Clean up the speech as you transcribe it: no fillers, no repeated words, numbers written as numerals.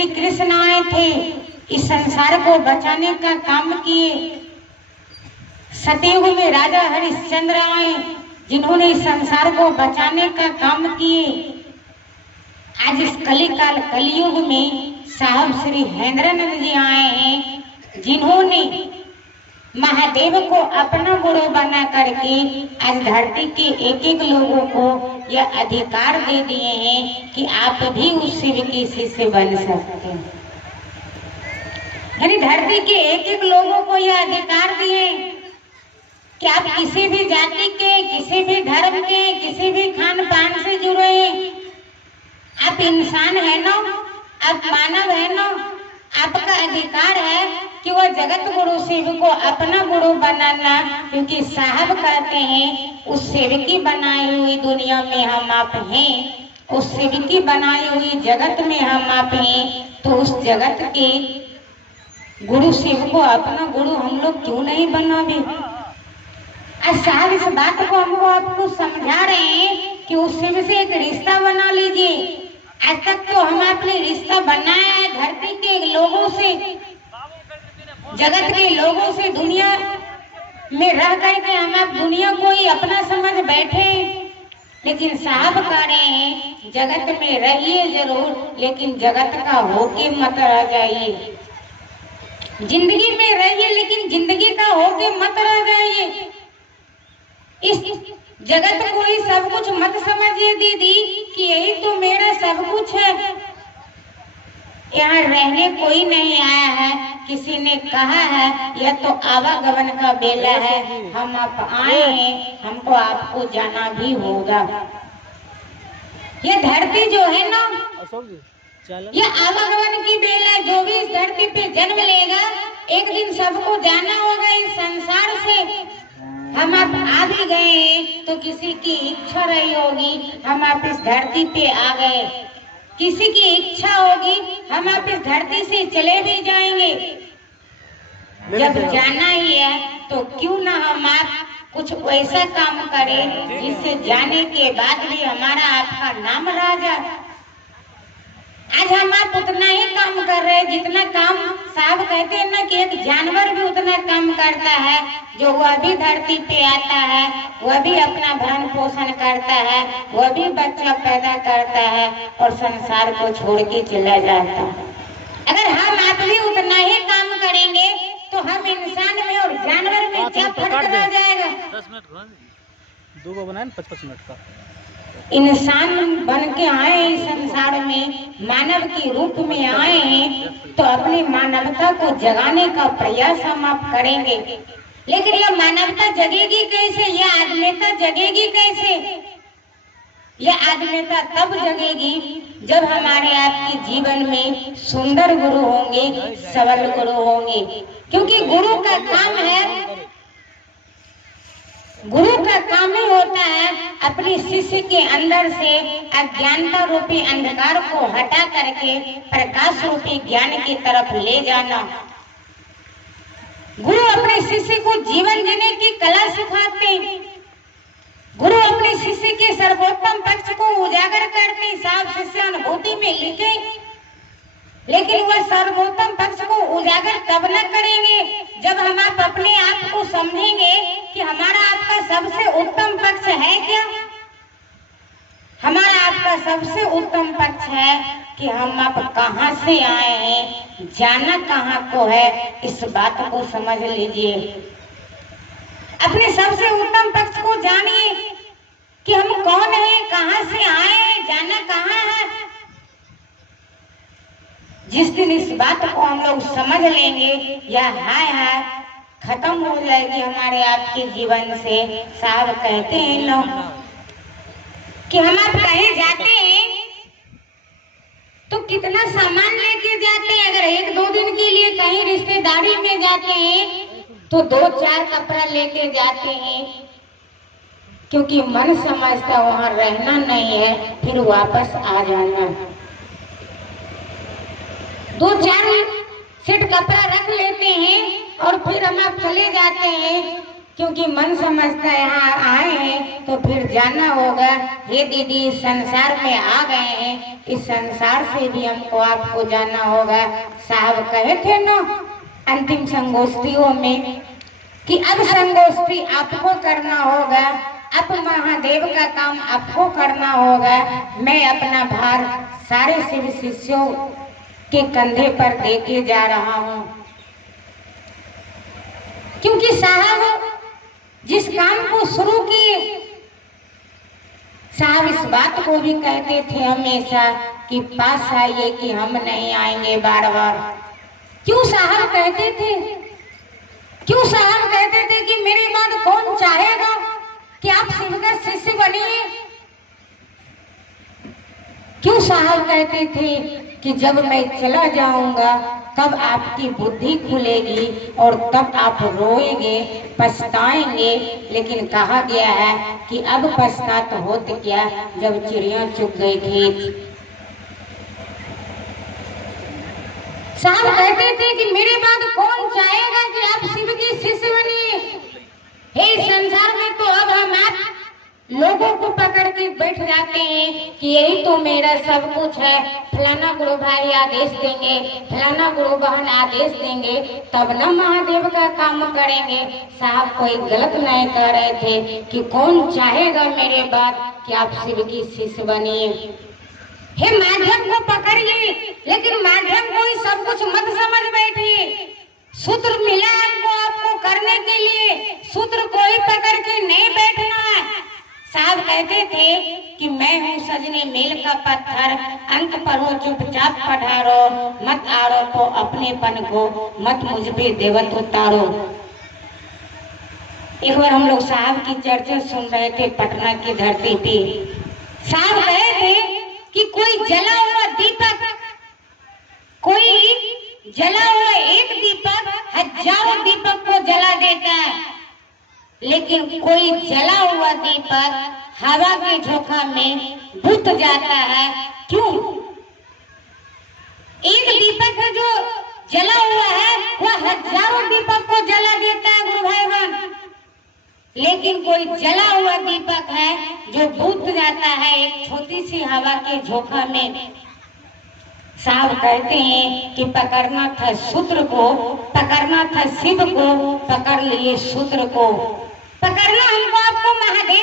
श्री कृष्ण आए थे, इस संसार को बचाने का काम किए। सतयुग में राजा हरिश्चंद्र आए, जिन्होंने इस संसार को बचाने का काम किए। आज इस कलिकाल कलयुग में साहब श्री हेन्द्रानंद जी आए हैं, जिन्होंने महादेव को अपना गुरु बना करके आज धरती के एक एक लोगों को यह अधिकार दे दिए हैं कि आप भी उस शिव के शिष्य बन सकते हैं। यानी धरती के एक एक लोगों को यह अधिकार दिए कि आप किसी भी जाति के, किसी भी धर्म के, किसी भी खान पान से जुड़े हैं, आप इंसान है ना, आप मानव है ना, आपका अधिकार है कि वह जगत गुरु शिव को अपना गुरु बनाना। क्योंकि साहब कहते हैं उस शिव की बनाई हुई दुनिया में हम आप हैं, उस शिव की बनाई हुई जगत में हम आप हैं, तो उस जगत के गुरु शिव को अपना गुरु हम लोग क्यों नहीं बनावे। आज साहब इस बात को हमको आपको समझा रहे हैं कि उस शिव से एक रिश्ता बना लीजिए। आज तक तो हम आपने रिश्ता बनाया है धरती के लोगों से, जगत के लोगों से, दुनिया में रह करके हम आप दुनिया को ही अपना समझ बैठे। लेकिन साहब कह रहे हैं जगत में रहिए जरूर, लेकिन जगत का होके मत रह जाइए। जिंदगी में रहिए लेकिन जिंदगी का होके मत रह जाइए। इस जगत को ही सब कुछ मत समझिए दीदी कि यही तो मेरा सब कुछ है। यहाँ रहने कोई नहीं आया है, किसी ने कहा है यह तो आवागमन का बेला है, हम आप आए हैं, हमको आपको जाना भी होगा। ये धरती जो है ना, ये आवागमन की बेला, जो भी इस धरती पे जन्म लेगा एक दिन सबको जाना होगा इस संसार से। हम आप आ भी गए तो किसी की इच्छा रही होगी हम आप इस धरती पे आ गए, किसी की इच्छा होगी हम आप इस धरती से चले भी जाएंगे। जब जाना ही है तो क्यों ना हम आप कुछ वैसा काम करें जिससे जाने के बाद भी हमारा आपका नाम रह जाए। आज हम आप उतना ही काम कर रहे हैं जितना काम साहब कहते हैं ना कि एक जानवर भी उतना काम करता है, जो वह भी धरती पे आता है, वह भी अपना भरण पोषण करता है, वह भी बच्चा पैदा करता है और संसार को छोड़ के चला जाता है। अगर हम आप भी उतना ही काम करेंगे तो हम इंसान में और जानवर में क्या फर्क रह जाएगा। 10 मिनट दो को बनाए 55 मिनट का। इंसान बन के आए इस संसार में, मानव के रूप में आए हैं तो अपनी मानवता को जगाने का प्रयास हम आप करेंगे। लेकिन यह मानवता जगेगी कैसे, यह आत्मीयता जगेगी कैसे? यह आत्मीयता तब जगेगी जब हमारे आपके जीवन में सुंदर गुरु होंगे, सबल गुरु होंगे। क्योंकि गुरु का काम है, गुरु का काम ही होता है अपने शिष्य के अंदर से अज्ञानता रूपी अंधकार को हटा करके प्रकाश रूपी ज्ञान की तरफ ले जाना। गुरु अपने शिष्य को जीवन जीने की कला सिखाते हैं। गुरु अपने शिष्य के सर्वोत्तम पक्ष को उजागर करते, साफ शिष्य अनुभूति में लिखे। लेकिन वह सर्वोत्तम पक्ष को उजागर तब न करेंगे जब हम आप अपने आप को समझेंगे कि हमारा आपका सबसे उत्तम पक्ष है क्या। हमारा आपका सबसे उत्तम पक्ष है कि हम आप कहां से आए हैं, जाना कहां को है, इस बात को समझ लीजिए। अपने सबसे उत्तम पक्ष को जानिए कि हम कौन हैं, कहां से आए हैं, जाना कहां है। जिस दिन इस बात को हम लोग समझ लेंगे, यह हाय खत्म हो जाएगी हमारे आपके जीवन से। साहब कहते हैं लोग कि हम आप कहीं जाते हैं तो कितना सामान लेके जाते हैं। अगर 1-2 दिन के लिए कहीं रिश्तेदारी में जाते हैं तो 2-4 कपड़ा लेके जाते हैं, क्योंकि मन समझता वहां रहना नहीं है, फिर वापस आ जाना। 2-4 सेट कपड़ा रख लेते हैं और फिर हम आप चले जाते हैं क्योंकि मन समझता यहाँ आए हैं तो फिर जाना होगा। हे दीदी, इस संसार में आ गए हैं, इस संसार से भी हमको आपको जाना होगा। साहब कहे थे ना अंतिम संगोष्ठियों में कि अब संगोष्ठी आपको करना होगा, अब महादेव का काम आपको करना होगा। मैं अपना भार सारे शिव शिष्यों के कंधे पर देके जा रहा हूँ, क्योंकि साहब जिस काम को शुरू किए, साहब इस बात को भी कहते थे हमेशा कि पास आइए कि हम नहीं आएंगे बार बार। क्यों साहब कहते थे? क्यों साहब कहते थे कि मेरे बाद कौन चाहेगा कि आप शिव का शिष्य बनिए? क्यों साहब कहते थे कि जब मैं चला जाऊंगा तब आपकी बुद्धि खुलेगी और तब आप रोएंगे, पछताएंगे। लेकिन कहा गया है कि अब पछतात होत क्या जब चिड़िया चुग गई खेत। साहब कहते थे कि मेरे बाद कौन चाहेगा कि आप शिव के शिष्य बनिए। हे संसार में तो अब हम आप लोगों को पकड़ के बैठ जाते हैं कि यही तो मेरा सब कुछ है, फलाना गुरु भाई आदेश देंगे, फलाना गुरु बहन आदेश देंगे, तब न महादेव का काम करेंगे। साहब कोई गलत नहीं कह रहे थे कि कौन चाहेगा मेरे बाद कि आप शिव की शिष्य बनिए। हे माध्यम को पकड़िए, लेकिन माध्यम को ही सब कुछ मत समझ बैठिए। सूत्र मिला हमको आपको करने के लिए, सूत्र को ही पकड़ के नहीं बैठना है। साहब कहते थे कि मैं हूँ सजने मेल का पत्थर, अंक पढ़ो चुपचाप पढ़ारो, मत आरोपो अपनेपन को, मत मुझ पे देवत उतारो। एक बार हम लोग साहब की चर्चा सुन रहे थे पटना की धरती पे। साहब कहे थे कि कोई जला हुआ दीपक, कोई जला हुआ एक दीपक हजारों दीपक को जला देता है, लेकिन कोई जला हुआ दीपक हवा के झोंका में बुझ जाता है। क्यों? एक दीपक है जो जला हुआ है, वह हजारों दीपक को जला देता है गुरु भाई बहन, लेकिन कोई जला हुआ दीपक है जो बुझ जाता है एक छोटी सी हवा के झोंका में। साहब कहते हैं कि पकड़ना था सूत्र को, पकड़ना था शिव को, पकड़ लिए सूत्र को। पकड़ना हमको आपको महादेव